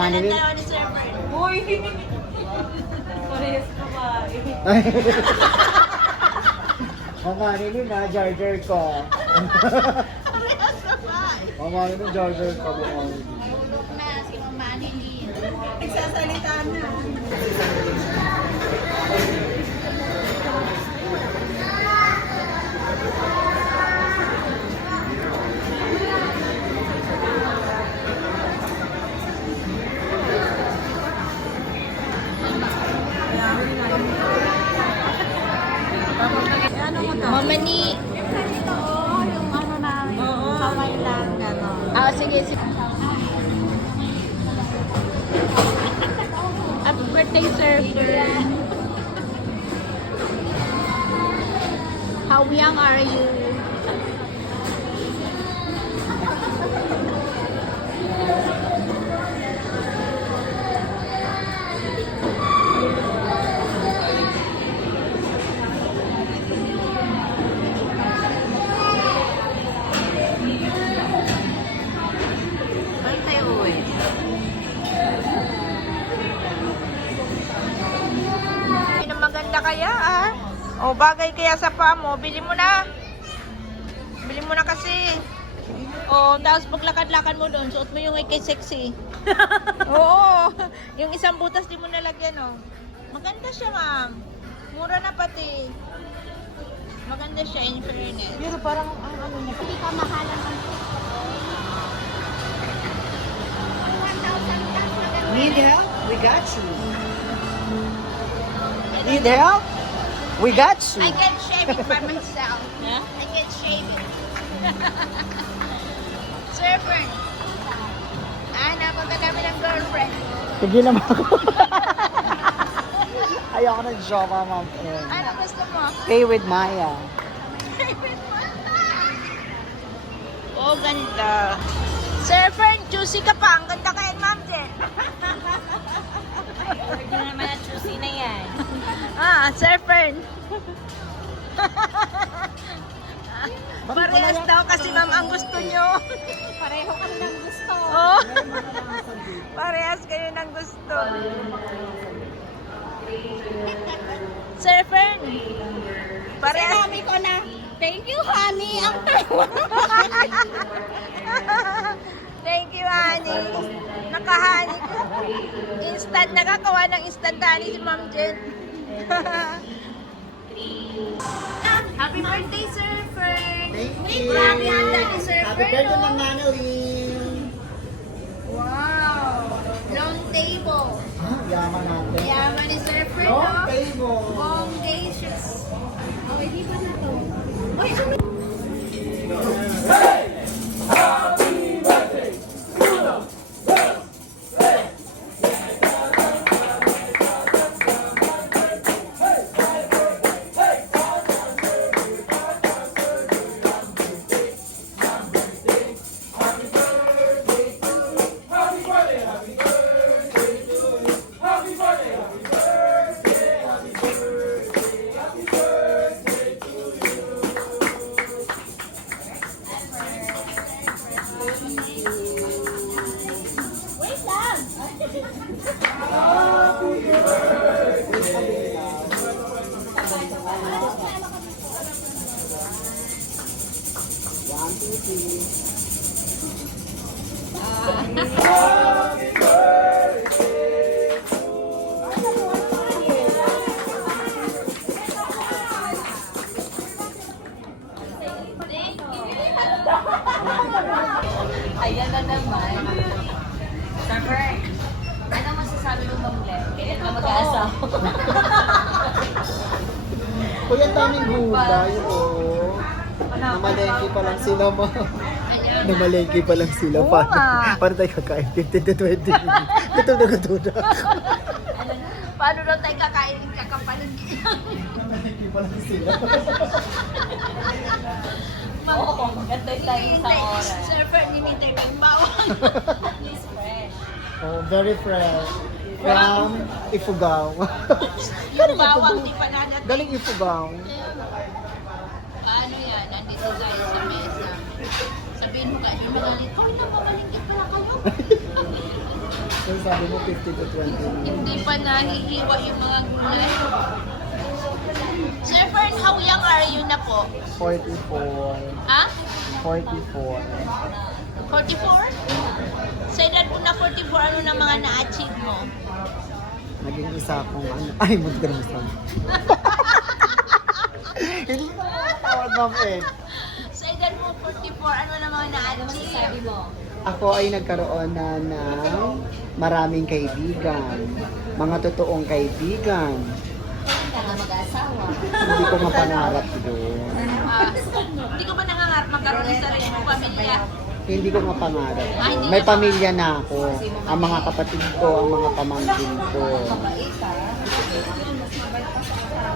Bern. Uy! Parehas ka ba? Mamanilin na, Jar Jar ko. Parehas na ba? Mamanilin, Jar Jar ko. Mahulog na si Mama Anilin. Nagsasalita na. Mama ni... Ito, oh, yung ano namin. Kamay lang, gano'n. Ah, sige, sige. Happy birthday, Sir. How young are you? Bagay kaya sa paa mo, bili mo na. Bili mo na kasi. O, tapos paglakad-lakad mo doon, suot mo yung kay sexy. Oo, yung isang butas di mo nalagyan oh. Maganda siya ma'am. Mura na pati. Maganda siya in fairness. Pero parang ang ano niya. Hindi ka mahalan ng Need help? We got you. Need help? We got you. I can shave it by myself. Yeah? I can shave it. Sir Fern. Ah, napunta kami ng girlfriend. Sige naman ako. Ayoko ng jowa, ma'am. Ano gusto mo? Stay with Maya. Oh, ganda. Sir Fern, juicy ka pa. Ang ganda kay Ma'am Jen. Hindi naman ang juicy na yan. Ah, Sir Fern. Parehas daw kasi ma'am ang gusto nyo. Pareho kami ng gusto. Oh. Parehas kayo ng gusto. Sir Fern. Parehas. Sinabi ko na, thank you honey. Ang Thank you, honey. Nakahani. Instant, nakakawa ng instant honey si Ma'am Jen. Happy birthday, Sir. Thank Wait, grabe handa ni Sir Happy birthday. Ma'am Manilin. Wow. Long table. Ah, yaman natin. Yaman ni Sir Fern, Long table. Long days. Oh, hindi pa na to. Uy, sumi- gulay, oh. Namalengke pa lang sila, ma. Namalengke pa lang sila. Oo Paano, nga. paano tayo kakain? 15 to 20 minutes. Ito na gatuna. Paano daw tayo kakain ng kakapalagi? Namalengke pa lang sila. Oo, maganda tayo sa oras. Sir Fern, nimintay kang bawang. It's fresh. Oh, very fresh. From Ifugao. Yung bawang di pa nanat. Galing Ifugao. Tayo sa mesa. Sabihin mo kayo, magalit. Oh, namamalingkit pala kayo. So sabi mo 50 to 20 minutes. Hindi pa nahihiwa yung mga gulay. Sir Fern, how young are you na po? 44. Ha? 44. 44? Sa edad mo na 44, ano na mga na-achieve mo? Naging isa akong ano. Ay, muntik na mas Hindi ko tawag ma'am eh. Sa edad mo 44, ano na mga Ano na-achieve? mo? Ako ay nagkaroon na ng maraming kaibigan. Mga totoong kaibigan. Hindi ka nga mag-asawa. Hindi ko mapangarap doon. Ah, Hindi ko ba nangangarap magkaroon ng sarili mong pamilya? Hindi ko mapangarap. Ah, May pamilya na ako. Ang mga kapatid ko, ang mga pamangkin ko.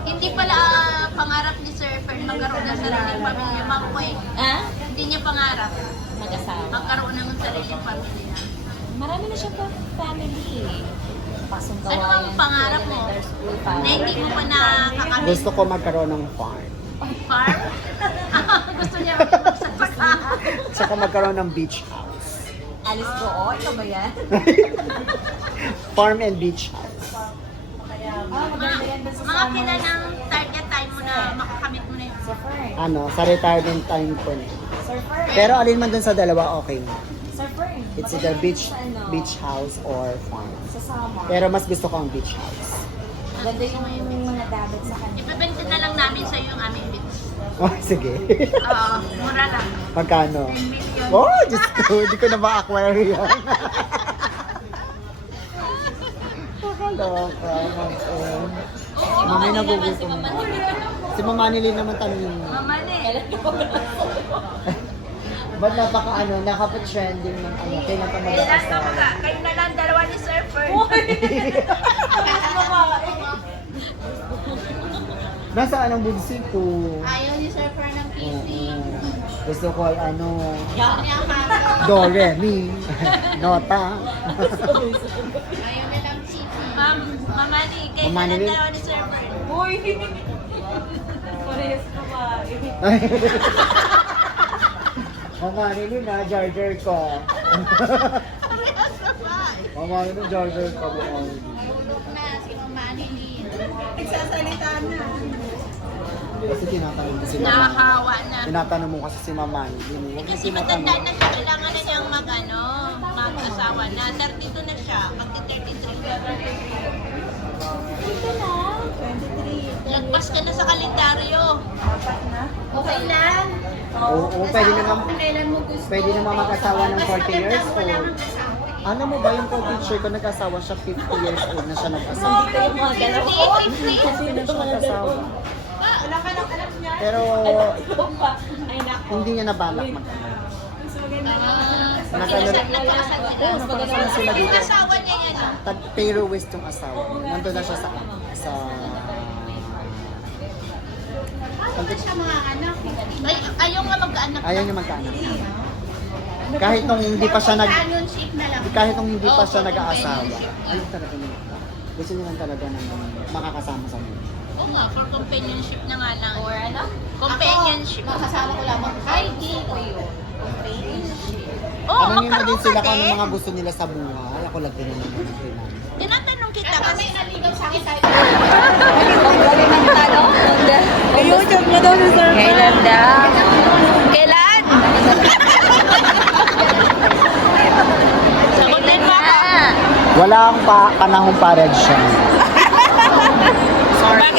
Hindi pala ah, pangarap ni Sir Fern magkaroon ng sariling pamilya. Ma'am Weng, Ha? hindi niya pangarap Mag-asawa. magkaroon ng sariling pamilya. Marami na siya pa family. Pasong Ano ang pangarap mo? School, Na hindi mo pa nakakamit Gusto ko magkaroon ng farm. farm? Gusto niya sa farm. Gusto ko magkaroon ng beach house. Alice ko, oh, ito ba yan? Farm and beach house. Mga, maganda yan mga summer. kailan ang target time mo na makakamit mo na yun? Ano, sa retirement time ko na. Pero alin man dun sa dalawa, okay Fern. It's either beach, ano, beach house or farm. Sa summer. Pero mas gusto ko ang beach house. Ganda yung mga dagat sa kanya. Ibebenta na lang namin sa iyo yung aming bits. Oh, sige. Oo, mura lang. Magkano? 10 million. Oh, Diyos ko, hindi ko na ma-acquire yan. Nakaloka, mag-on. Oo, Mami nagugutom si Mama na. Nili. Naman tanongin mo. Mama Nili. Ba't napaka ano, nakapa-trending ng ano, kailan pa Kailan ka mga, kayo na lang dalawa ni Sir Fern. Nasaan ang bugsi ko? Ayaw ni Sir Fern ng Oo. Gusto ko ay ano, ang do, re, mi, nota. Ayaw Ma'am, Mama Ni, kayo Mama na lang Ni. dalawa ni Sir Fern. Mama nili na, jar jar ko. Parehas na ba? Mama nili, jar jar ko. Tulog na si Mama Nili. Nagsasalita na. Kasi tinatanong ko si Mama. Nahahawa na. Tinatanong mo kasi si Mama. Huwag mo Kasi matanda na siya, kailangan na niyang mag, ano, mag-asawa na. 32 na siya, magti-33 na. Lagpas ka na sa kalendaryo. Okay lang. Oo, oo, pwede naman, Kailan mo gusto? pwede naman mag-asawa ng 40 years old. Ano mo ba yung co-teacher ko nag-asawa siya 50 years old na siya nag-asawa? Dito yung mga dalawa. 50, 50. Kasi na siya nag-asawa. Niya. Pero hindi niya nabalak mag Ah, nagpakasal Oo, sila. nagpakasal sila Yung dito. asawa niya yan. ah. Tag Pero West yung asawa. Nandun na siya sa sa Bakit siya mga anak? Ay, ayaw nga mag-anak. ayaw niya magkaanak. Kahit nung hindi pa siya nag Companionship na lang. kahit nung hindi pa siya nag-aasawa. Ayaw talaga niya. Gusto niya lang talaga ng makakasama sa mundo. Oo nga, for companionship na nga lang. Or ano? Companionship. Makasama ko lamang. Ay, di ko yun. Companionship. Oo, oh, mo din magkaroon sila ka kung ano din. mga gusto nila sa buhay. Ako lang din naman yung kailangan. Tinatanong kita kasi. Magaling ang tanong. YouTube mo daw Sir Kailan daw? Kailan? Sagutin mo ako. Wala akong pa panahon para siya.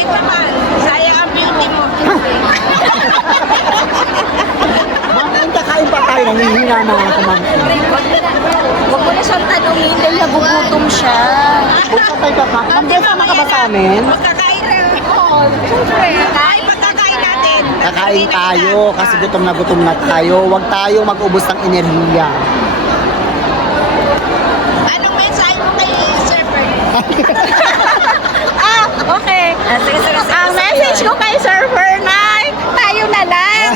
Bakit naman? Sayang ang beauty mo. Bakit kakain pa tayo? Nangihina na ako man. Huwag mo na siyang tanongin dahil nagugutom siya. Huwag ka tayo kakain. Nandun sama ka ba sa amin? Magkakain rin. Oo, siyempre. Ay, pagkakain natin. Kakain tayo kasi gutom na gutom na tayo. Huwag tayo mag-ubos ng enerhiya. Anong mensahe mo kay Sir? Ah, sige, sige, sige. Ang message ko kay Sir Fernay, tayo na lang.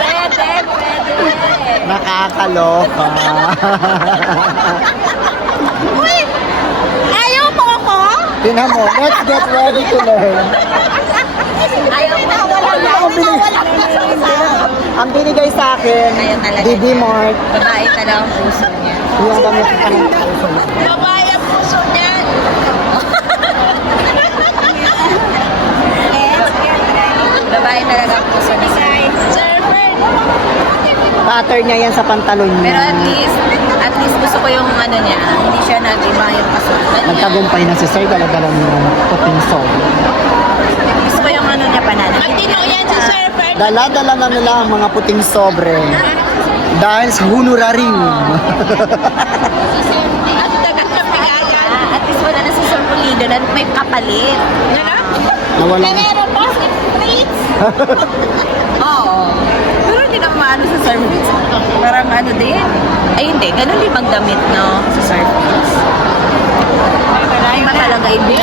Pwede, pwede. Nakakaloka. Uy, ayaw mo ako? Tingnan mo, let's get ready to learn. Ayaw mo na wala na. Ang binigay, ang binigay sa akin, Ayaw talaga. Didi Mart. Babae talaga ang puso niya. Yung gamit ko ng puso. Babae ang puso niyan. Babae talaga ang puso ni Sir. Surfer. Pattern niya yan sa pantalon niya. Pero at least, at least gusto ko yung ano niya, hindi siya nag-iba yung niya. Nagtagumpay na si Sir, dala-dala niya ng puting soul. Gusto ko yung ano niya panalo. Matino yan si Surfer. Dala-dala na nila ang mga puting sobre. Dahil sa honorarium. Ang tagal na pigayan. Ah, at least wala na si Sir Pulido na may kapalit. Ano? Nawala na. Meron pa? Plates? Oo. Pero hindi na maano sa service. Parang ano din. Ay hindi, ganun din magdamit, no? Sa service. Iba talaga hindi.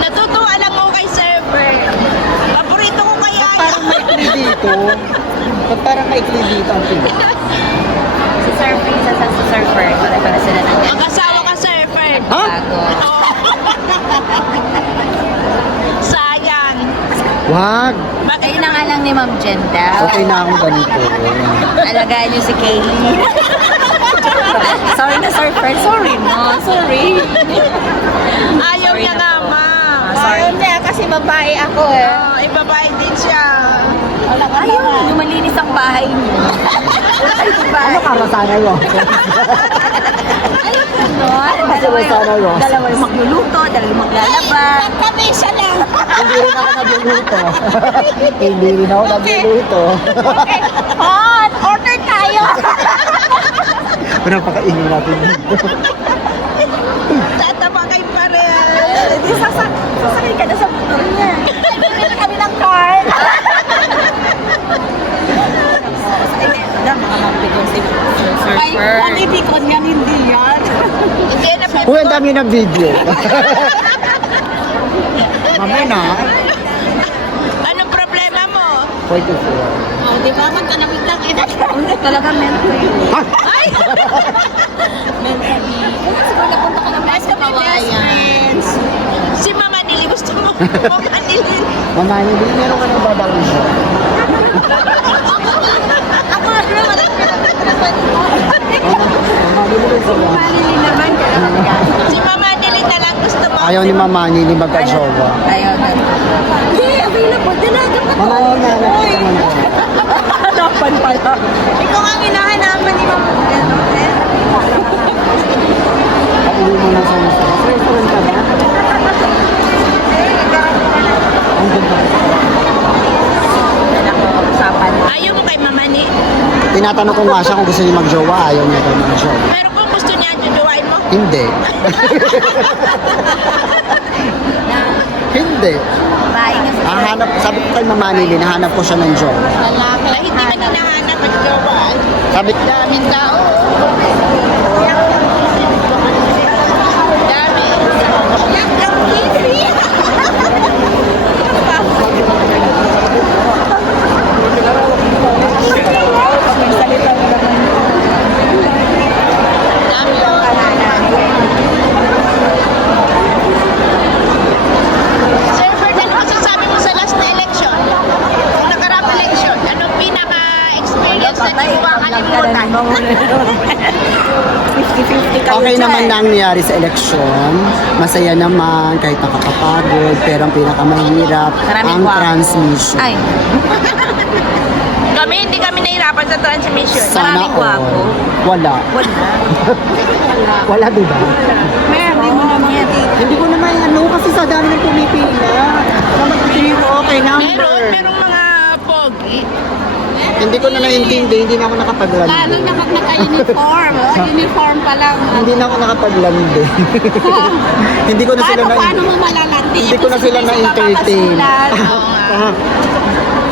Natutuwa lang ako kay Surfer. Paborito ko kaya Parang maikli dito. Ba't parang maikli dito ang pila? Sa service, sa sa surfer, para-para sila ng Mag-asawa ka, Surfer. Ha? bago. Sayang. Wag. Ayun na nga lang ni Ma'am Jen daw. Okay na akong ganito. Alagaan niyo si Kaylee. Sorry na, surfer. Sorry, no. Sorry. Ayaw Sorry niya na nga, ma. Ah, sorry. Ayaw niya kasi babae ako eh. Oo, eh, babae din siya. Ayun, lumalinis ang bahay niyo. Ano karasanay mo? No, Ano karasanay mo? dalawa yung magluluto, dalawa yung maglalaba. Kami siya lang. Hindi rin ako nagluluto. Hindi rin ako nagluluto. Hot! Order tayo! Ano pakainin natin dito? Tataba kay Parel. Hindi, sasak sasakay ka na sa motor niya. Bili kami ng si Ay, pamibikon yan, hindi yan. Hindi Uy, ang dami ng video. Mamaya na. Anong problema mo? 44. Oh, di ba? Magkanamit lang ina. Hindi, talaga. Ha? Ay! Siguro napunta ka of my best friends. Si Mama Nili, gusto mo? Mama Nili. Mama, hindi meron ka ng babawin siya. Ako na naman. Mama, hindi mo sa Malili naman ka Si Mama Nili na lang gusto mo. Ayaw ni Mama Nili magka-jowa. Ayaw na. Hindi, available. Dalaga pa. Mama, ayaw na. Ko. Hanapan pala. Ikaw ang hinahanapan ni Mama. Ano, eh? Pauwi mo na sa musa. Sir, saan ka ba? Andun ba? Usapan. Ayaw mo kay Mama Nili. Tinatanong ko nga siya kung gusto niya magjowa. Ayaw niya daw magjowa. Pero kung gusto niya, jujuwain mo. Hindi. Hindi. Bahay nga sa Hahanap, sabi ko kay Mama Nili, nahanap ko siya ng jowa. Ay, hindi man hinahanap at jowaan. Sabi Daming tao. Dami. Sir Ferdinand, masasabi mo sa last na election? Yung nakarap election, anong pinaka-experience na hindi mo makalimutan? 50-50 kayo Okay naman na ang nangyari sa eleksyon. Masaya naman, kahit nakakapagod. Pero ang pinakamahirap, Maraming ang guwapo. transmission. Ay, Kami, hindi kami nahirapan sa transmission. Sana maraming guwapo. all. Wala. wala. Wala, di ba? Meron. Hindi ko naman ano kasi sa dami ng pumipila. Na mag-zero, okay, number. Meron, merong mga pogi. Hindi ko na naintindi, hindi na ako nakapaglandi. Lalo na pag naka-uniform. oh, uniform pa lang. Hindi na ako nakapaglandi. hindi ko na sila Paano, na paano mo malalandi? Hindi ko na sila na-entertain. Oo nga.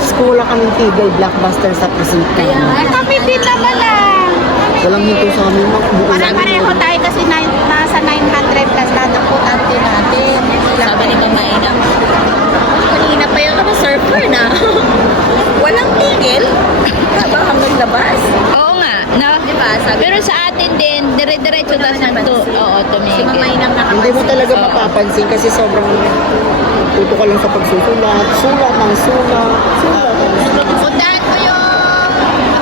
School kami tigay, blockbuster sa presinto. Ay, kami din naman lang. Walang hinto sa amin. Pare-pareho tayo kasi nasa 900 plus na naputante natin. Sabi ni yung ano, surfer na. Walang tigil. Habang hanggang labas. Oo nga. No? Di ba? sabi Pero sa atin din, dire-diretso tas ng to. Oo, si tumigil. Mamay nang Hindi mo talaga mapapansin kasi sobrang tuto ka lang sa pagsusulat. Sulat ng sulat. Sulat ng sulat. Puntahan ko yung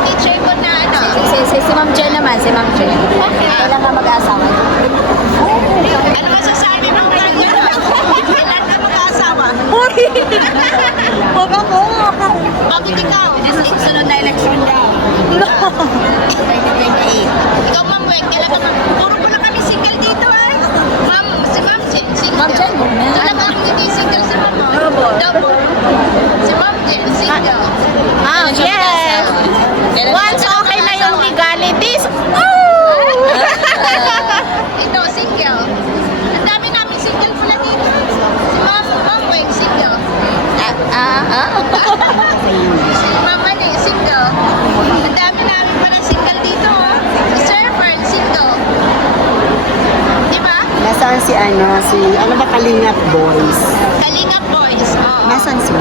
teacher ko na ano. Si, si, si Ma'am Jen naman, si Ma'am Jen. Kailan ka mag-asawa? Ano masasabi mo? Kailan ka mag-asawa? Huwag ako. Bakit ikaw? Sa susunod na election daw. 2028. Ikaw, Ma'am Weng, kailan ka mag- Puro ko na kami single dito ah. Ma'am, si Ma'am Jen, single. Ma'am Jen, huwag na. Talaga hindi single si Ma'am. ah. Double. Double. Si Ma'am Jen, single. Ah, yes. Once okay na yung legalities, Ito, single. Ang dami namin single pala dito. Si Ma'am, Ma'am Weng, single. Ah, ah. Si Ma'am Mani, single. Ang dami namin pala single dito. oh. Si Sir Pearl, single. Di ba? Nasaan si ano, si, ano ba Kalingap Boys? Kalingap Boys. Oo. Nasaan sila?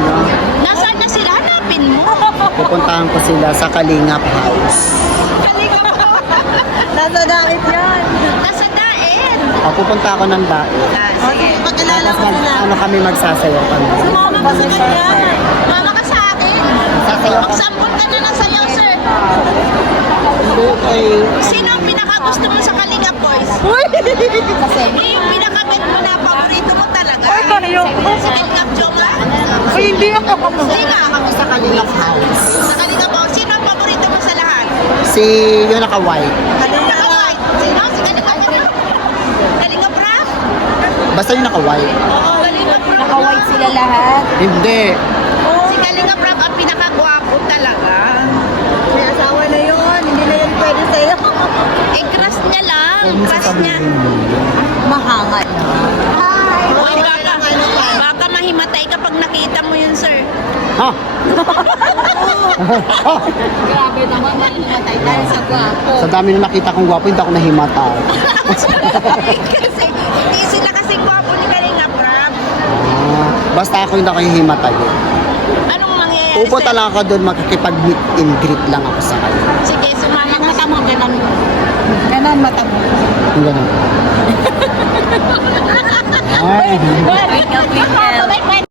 Nasaan na sila? Hanapin mo. Pupuntahan ko sila sa Kalingap House. Kalingap Nasa dait yan. Nasa daen. O, pupunta ako ng daan. Ah, sige. Pagkilala Tapos mag, ano kami magsasayaw kami. Sumama ka sa kanya. Mama ka sa akin. Sasayaw kami. Magsampol ka na ng sayaw, sir. Hindi kay... Sino ang pinakagusto mo? Kasi, yung pinakabet mo na paborito mo talaga. Ay, kayo. Si Kalingap Jonga? Ay, hindi ako. Sino? Sa Kalingap House. Sa Kalingap Boys, sino ang paborito mo sa lahat? Si yung naka-white. Naka-white. Sino? Si Kalingap Kalingap Rap? Basta yung naka-white. Oo, Kalingap Rap. Naka-white sila lahat. Hindi. Mo niya. sasabihin mo. Mahangat. Uy, baka, baka mahimatay kapag nakita mo yun, sir. Ha? Ha? Grabe naman, mahimatay tayo sa gwapo. Sa dami na nakita kong gwapo, hindi ako nahimata. kasi, hindi sila kasi gwapo ni Kalingap Rap. Ah, basta ako hindi ako hihimatay. Anong mangyayari Pupunta lang ako doon, makikipag-meet and greet lang ako sa kanya. Sige, sumama ka. Mata mo, ganan Ganan, mata mo. Yung ganun. Ay, Wake up, weekend.